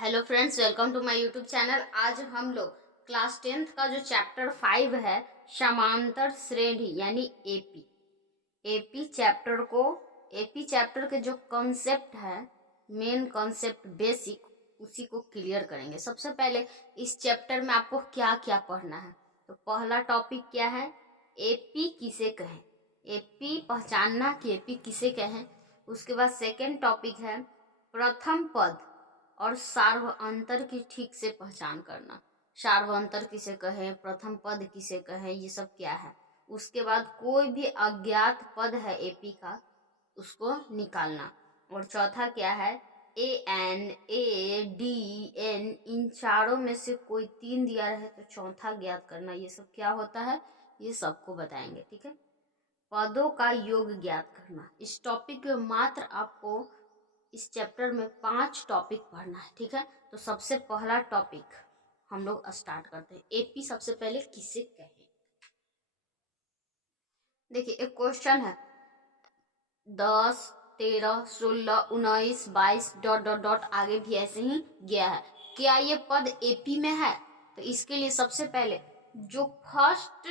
Hello friends, welcome to my YouTube channel. आज हम लोग क्लास 10th का जो चैप्टर 5 है समांतर श्रेणी यानी एपी चैप्टर के जो कॉन्सेप्ट है, मेन कॉन्सेप्ट बेसिक, उसी को क्लियर करेंगे। सबसे पहले इस चैप्टर में आपको क्या क्या पढ़ना है। तो पहला टॉपिक क्या है, एपी किसे कहें, एपी पहचानना कि एपी किसे कहें। उसके बाद सेकेंड टॉपिक है प्रथम पद और सार्व अंतर की ठीक से पहचान करना। सार्व अंतर किसे कहें, प्रथम पद किसे कहें, ये सब क्या है। उसके बाद कोई भी अज्ञात पद है एपी का, उसको निकालना। और चौथा क्या है, A N A D N, इन चारों में से कोई तीन दिया रहे तो चौथा ज्ञात करना। ये सब क्या होता है, ये सबको बताएंगे। ठीक है, पदों का योग ज्ञात करना। इस टॉपिक में मात्र आपको इस चैप्टर में 5 टॉपिक पढ़ना है। ठीक है, तो सबसे पहला टॉपिक हम लोग स्टार्ट करते हैं। एपी सबसे पहले किसे कहें। देखिए, एक क्वेश्चन है 10, 13, 16, 19, 22 डॉट डॉट डॉट आगे भी ऐसे ही गया है। क्या ये पद एपी में है? तो इसके लिए सबसे पहले जो फर्स्ट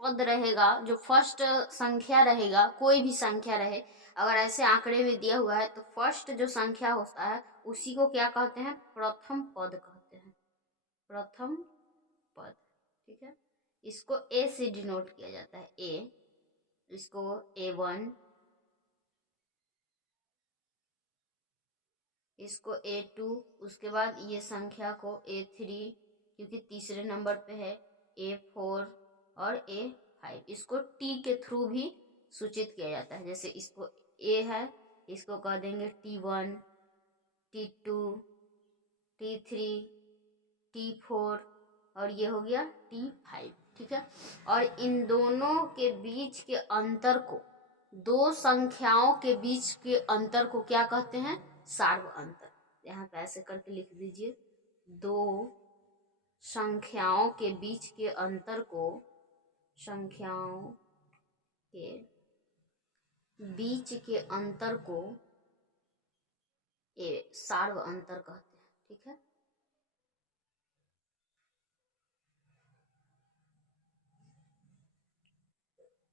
पद रहेगा, जो फर्स्ट संख्या रहेगा, कोई भी संख्या रहे, अगर ऐसे आंकड़े में दिया हुआ है तो फर्स्ट जो संख्या होता है उसी को क्या कहते हैं, प्रथम पद कहते हैं। प्रथम पद, ठीक है। इसको ए से डिनोट किया जाता है, ए, इसको A1, इसको A2, उसके बाद ये संख्या को A3 क्योंकि तीसरे नंबर पे है, A4 और A5। इसको T के थ्रू भी सूचित किया जाता है। जैसे इसको A है, इसको कह देंगे T1, T2, T3, T4 और ये हो गया T5। ठीक है, और इन दोनों के बीच के अंतर को, दो संख्याओं के बीच के अंतर को क्या कहते हैं, सार्व अंतर। यहाँ पे ऐसे करके लिख दीजिए, दो संख्याओं के बीच के अंतर को, संख्याओं के बीच के अंतर को ये सार्व अंतर कहते हैं। ठीक है,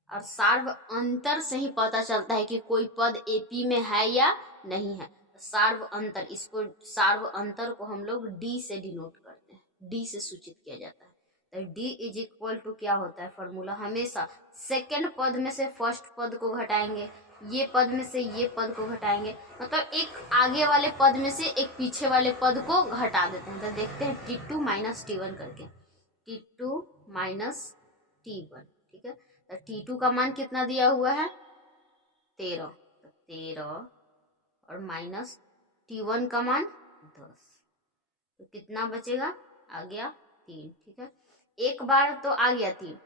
और सार्व अंतर से ही पता चलता है कि कोई पद एपी में है या नहीं है। सार्व अंतर, इसको सार्व अंतर को हम लोग डी से डिनोट करते हैं, डी से सूचित किया जाता है। तो डी इज इक्वल टू क्या होता है फॉर्मूला, हमेशा सेकंड पद में से फर्स्ट पद को घटाएंगे, ये पद में से ये पद को घटाएंगे, मतलब एक आगे वाले पद में से एक पीछे वाले पद को घटा देते हैं। तो देखते हैं T2 माइनस T1 करके, T2 माइनस T1। ठीक है, तो T2 का मान कितना दिया हुआ है, 13, तो 13 और माइनस T1 का मान 10, तो कितना बचेगा, आ गया 3। ठीक है, एक बार तो आ गया 3,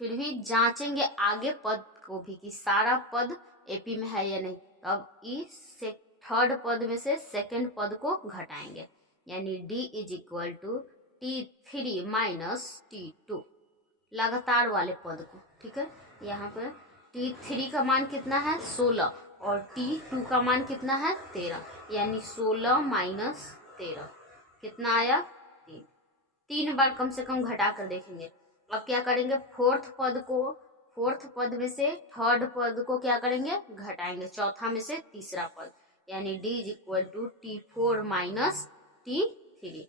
फिर भी जांचेंगे आगे पद को भी कि सारा पद एपी में है या नहीं। तो अब इस थर्ड पद में से सेकंड पद को घटाएंगे, यानी D is equal to T3 minus T2, लगातार वाले पद को। ठीक है, यहाँ पे T3 का मान कितना है 16 और T2 का मान कितना है 13, यानी 16 माइनस 13 कितना आया 3। 3 बार कम से कम घटा कर देखेंगे। अब क्या करेंगे, फोर्थ पद में से थर्ड पद को क्या करेंगे, घटाएंगे, चौथा में से तीसरा पद, यानी D is equal to T4 minus T3।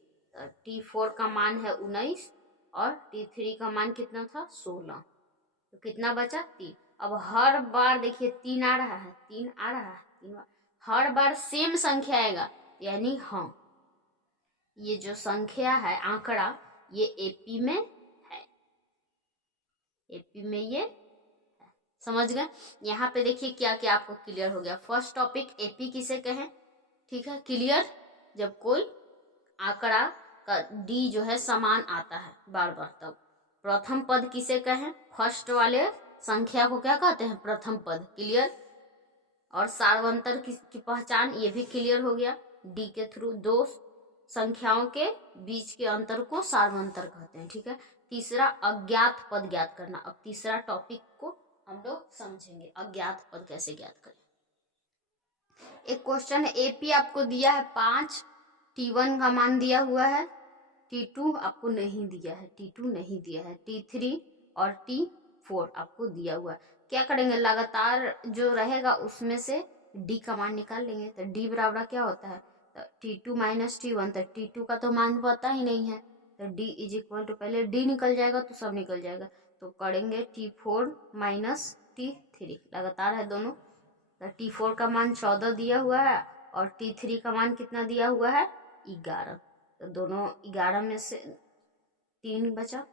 T4 का मान है 19 और T3 का मान कितना था 16, तो कितना बचा 3। अब हर बार देखिए 3 आ रहा है, 3 आ रहा है, 3 बार, हर बार सेम संख्या आएगा, यानी हाँ ये जो संख्या है, आंकड़ा, ये एपी में है, एपी में ये है। समझ गए। यहाँ पे देखिए क्या क्या आपको क्लियर हो गया। फर्स्ट टॉपिक एपी किसे कहें, ठीक है, क्लियर। जब कोई आंकड़ा का डी जो है समान आता है बार बार, तब प्रथम पद किसे कहें, फर्स्ट वाले संख्या को क्या कहते हैं, प्रथम पद, क्लियर। और सार्वंतर की पहचान, ये भी क्लियर हो गया, डी के थ्रू दो संख्याओं के बीच के अंतर को सार्वंतर कहते हैं। ठीक है, तीसरा अज्ञात पद ज्ञात करना। अब तीसरा टॉपिक को हम लोग समझेंगे, अज्ञात पद कैसे ज्ञात करें। एक क्वेश्चन है, एपी आपको दिया है 5 T1 का मान दिया हुआ है, T2 आपको नहीं दिया है, T2 नहीं दिया है, T3 और T4 आपको दिया हुआ है। क्या करेंगे, लगातार जो रहेगा उसमें से D का मान निकाल लेंगे। तो D बराबर क्या होता है, तो T2 माइनस T1, तो T2 का तो मान पता ही नहीं है, तो D इज इक्वल टू, पहले D निकल जाएगा तो सब निकल जाएगा, तो करेंगे T4 माइनस T3, लगातार है दोनों। तो T4 का मान 14 दिया हुआ है और T3 का मान कितना दिया हुआ है, 11। तो दोनों 11 में से 3 बचा,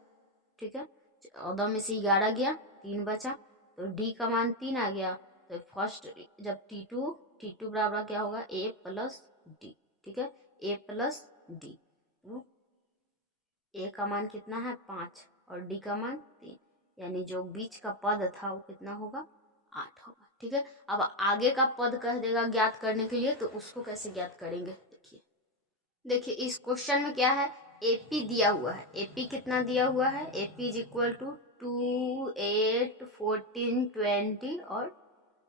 ठीक है, 14 में से 11 गया, 3 बचा, तो D का मान 3 आ गया। तो फर्स्ट जब T2 बराबर क्या होगा, A प्लस D, ठीक है, A प्लस D। तो A का मान कितना है, 5 और D का मान 3, यानी जो बीच का पद था वो कितना होगा, 8 होगा, ठीक है। अब आगे का पद कह देगा ज्ञात करने के लिए, तो उसको कैसे ज्ञात करेंगे, देखिए इस क्वेश्चन में क्या है, एपी दिया हुआ है, एपी कितना दिया हुआ है, एपी इज इक्वल टू 2, 8, 14, 20 और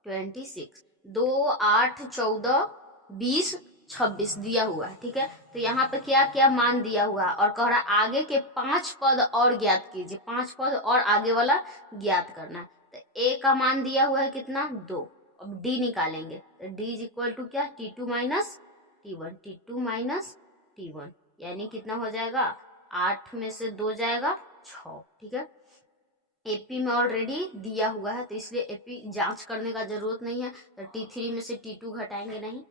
26, 2, 8, 14, 20, 26 दिया हुआ है, ठीक है। तो यहाँ पे क्या क्या मान दिया हुआ है और कह रहा है आगे के 5 पद और ज्ञात कीजिए, 5 पद और आगे वाला ज्ञात करना है। तो ए का मान दिया हुआ है कितना, 2। अब डी निकालेंगे, तो डी इज इक्वल टू क्या, T2 minus T1, T2 minus T1, यानी कितना हो जाएगा, 8 में से 2 जाएगा 6, ठीक है। एपी में ऑलरेडी दिया हुआ है तो इसलिए एपी जांच करने का जरूरत नहीं है, तो T3 में से T2 घटाएंगे नहीं,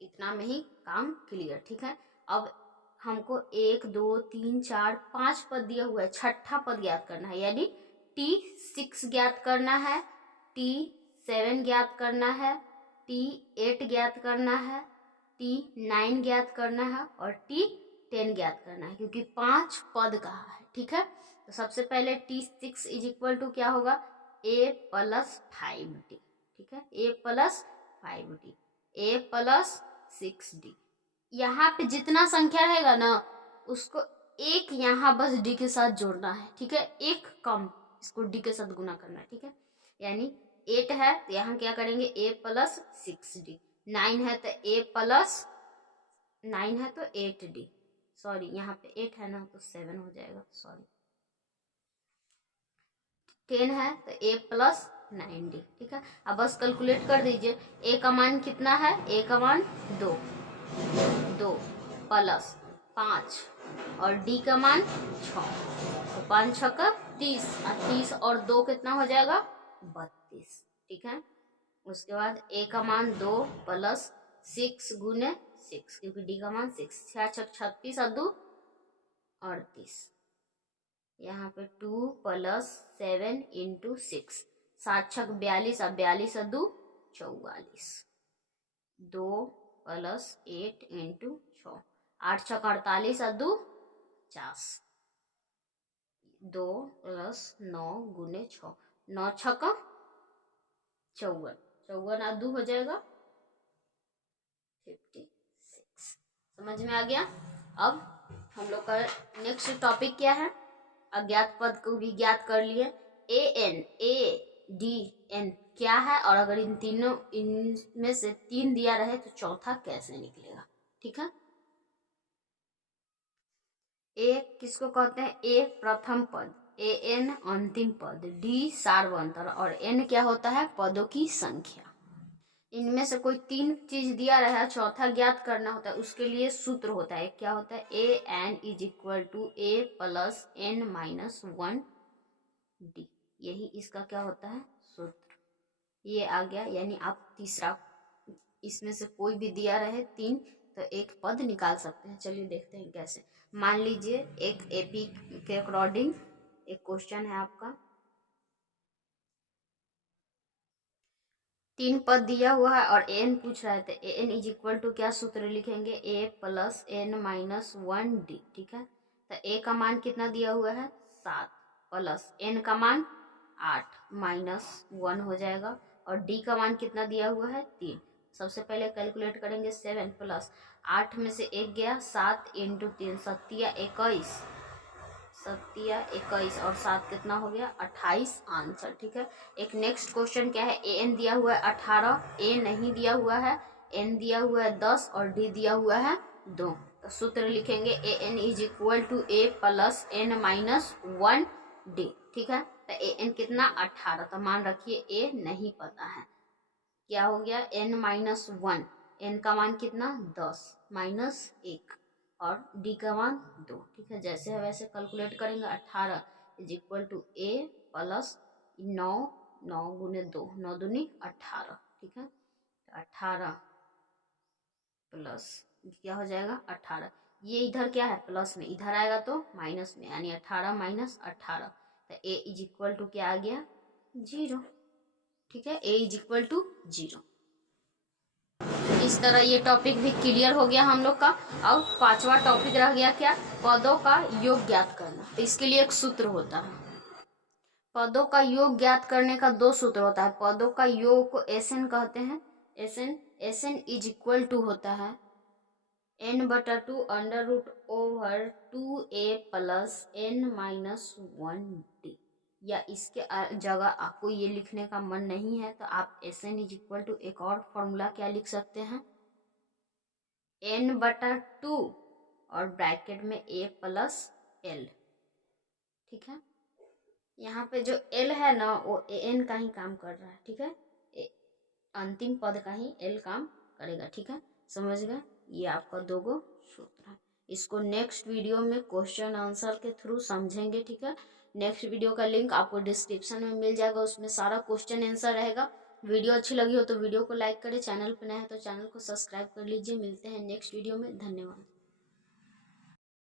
इतना में ही काम क्लियर, ठीक है। अब हमको 1, 2, 3, 4, 5 पद दिया हुआ है, छठा पद ज्ञात करना है, यानी T6 ज्ञात करना है, T7 ज्ञात करना है, T8 ज्ञात करना है, T9 ज्ञात करना है और T10 ज्ञात करना है, क्योंकि 5 पद कहा है, ठीक है। तो सबसे पहले T6 इज इक्वल टू क्या होगा, A प्लस 5D, ठीक है, A plus 5D, A plus 6D। यहाँ पे जितना संख्या रहेगा ना उसको एक यहाँ बस D के साथ जोड़ना है, ठीक है, एक कम इसको D के साथ गुना करना है, ठीक है। यानी 8 है तो यहाँ क्या करेंगे, A प्लस 6D, 9 है तो A प्लस 9 है तो 8D, सॉरी यहाँ पे 8 है ना तो 7 हो जाएगा, सॉरी 10 है तो A प्लस 9D, ठीक है। अब बस कैलकुलेट कर दीजिए, A का मान कितना है, A का मान 2 प्लस 5 और D का मान 6, तो 5 6 का 30, 30 और 2 कितना हो जाएगा, 32, ठीक है। उसके बाद A का मान 2 प्लस 6 गुने 6, क्योंकि D का मान 6, 6 6 36 और 2 38, यहाँ पे 2 प्लस 7 इंटू 6, 7 6 42 और 42 और 2 44, 2 प्लस 8 इंटू 6, 8 6 48 और 2 50, 2 प्लस 9 गुने 6, 9 6 का 54, 54 और 2 हो जाएगा 56। समझ में आ गया। अब हम लोग का नेक्स्ट टॉपिक क्या है, अज्ञात पद को भी ज्ञात कर लिए, AN क्या है, और अगर इनमें से 3 दिया रहे तो चौथा कैसे निकलेगा, ठीक है। A किसको कहते हैं, A प्रथम पद, AN अंतिम पद, D सार्वंतर और N क्या होता है, पदों की संख्या। इनमें से कोई 3 चीज दिया रहा, चौथा ज्ञात करना होता है, उसके लिए सूत्र होता है, क्या होता है, AN is equal to A plus N minus 1D, यही इसका क्या होता है, सूत्र। ये आ गया, यानी आप तीसरा, इसमें से कोई भी दिया रहे 3 तो एक पद निकाल सकते हैं। चलिए देखते हैं कैसे। मान लीजिए एक एपी के अकॉर्डिंग एक क्वेश्चन है आपका, 3 पद दिया हुआ है और एन पूछ रहा है, तो एन इज इक्वल टू क्या सूत्र लिखेंगे, A plus N minus 1D, ठीक है। तो A का मान कितना दिया हुआ है, 7 प्लस N का मान 8 माइनस 1 हो जाएगा, और D का मान कितना दिया हुआ है, 3। सबसे पहले कैलकुलेट करेंगे, 7 प्लस 8 में से 1 गया, 7 इंटू 3, 7 21, 7 21 और 7 कितना हो गया, 28 आंसर, ठीक है। एक नेक्स्ट क्वेश्चन क्या है, एन दिया हुआ है 18, ए नहीं दिया हुआ है, एन दिया हुआ है 10 और डी दिया हुआ है 2। तो सूत्र लिखेंगे A N is equal to A plus N minus 1d। ठीक है, तो ए एन कितना 18, तो मान रखिए ए नहीं पता है। क्या हो गया n माइनस 1, n का मान कितना 10 माइनस 1 और d का मान 2। ठीक है, जैसे है वैसे कैलकुलेट करेंगे। 18 is equal to a plus 9, 9 गुने 2, 9 दूनी 18। ठीक है, 18 प्लस क्या हो जाएगा 18, ये इधर क्या है प्लस में, इधर आएगा तो माइनस में, यानी 18 माइनस 18, तो a इज इक्वल टू क्या आ गया 0। ठीक है, a इज इक्वल टू 0। इस तरह ये टॉपिक भी क्लियर हो गया हम लोग का। अब 5वां टॉपिक रह गया क्या, पदों का योग ज्ञात करना। तो इसके लिए एक सूत्र होता है। पदों का योग ज्ञात करने का 2 सूत्र होता है। पदों का योग को एसएन कहते हैं। एसएन इज इक्वल टू होता है n/2 under root over 2a plus n minus 1d। या इसके जगह आपको ये लिखने का मन नहीं है तो आप एसएन इज इक्वल टू एक और फॉर्मूला क्या लिख सकते हैं, n/2 और ब्रैकेट में a प्लस l। ठीक है, यहाँ पे जो l है ना वो an का ही काम कर रहा है। ठीक है, अंतिम पद का ही l काम करेगा। ठीक है, समझ गए। ये आपका 2 गो सूत्र है। इसको नेक्स्ट वीडियो में क्वेश्चन आंसर के थ्रू समझेंगे। ठीक है, नेक्स्ट वीडियो का लिंक आपको डिस्क्रिप्शन में मिल जाएगा, उसमें सारा क्वेश्चन आंसर रहेगा। वीडियो अच्छी लगी हो तो वीडियो को लाइक करें, चैनल पर नया है तो चैनल को सब्सक्राइब कर लीजिए। मिलते हैं नेक्स्ट वीडियो में, धन्यवाद।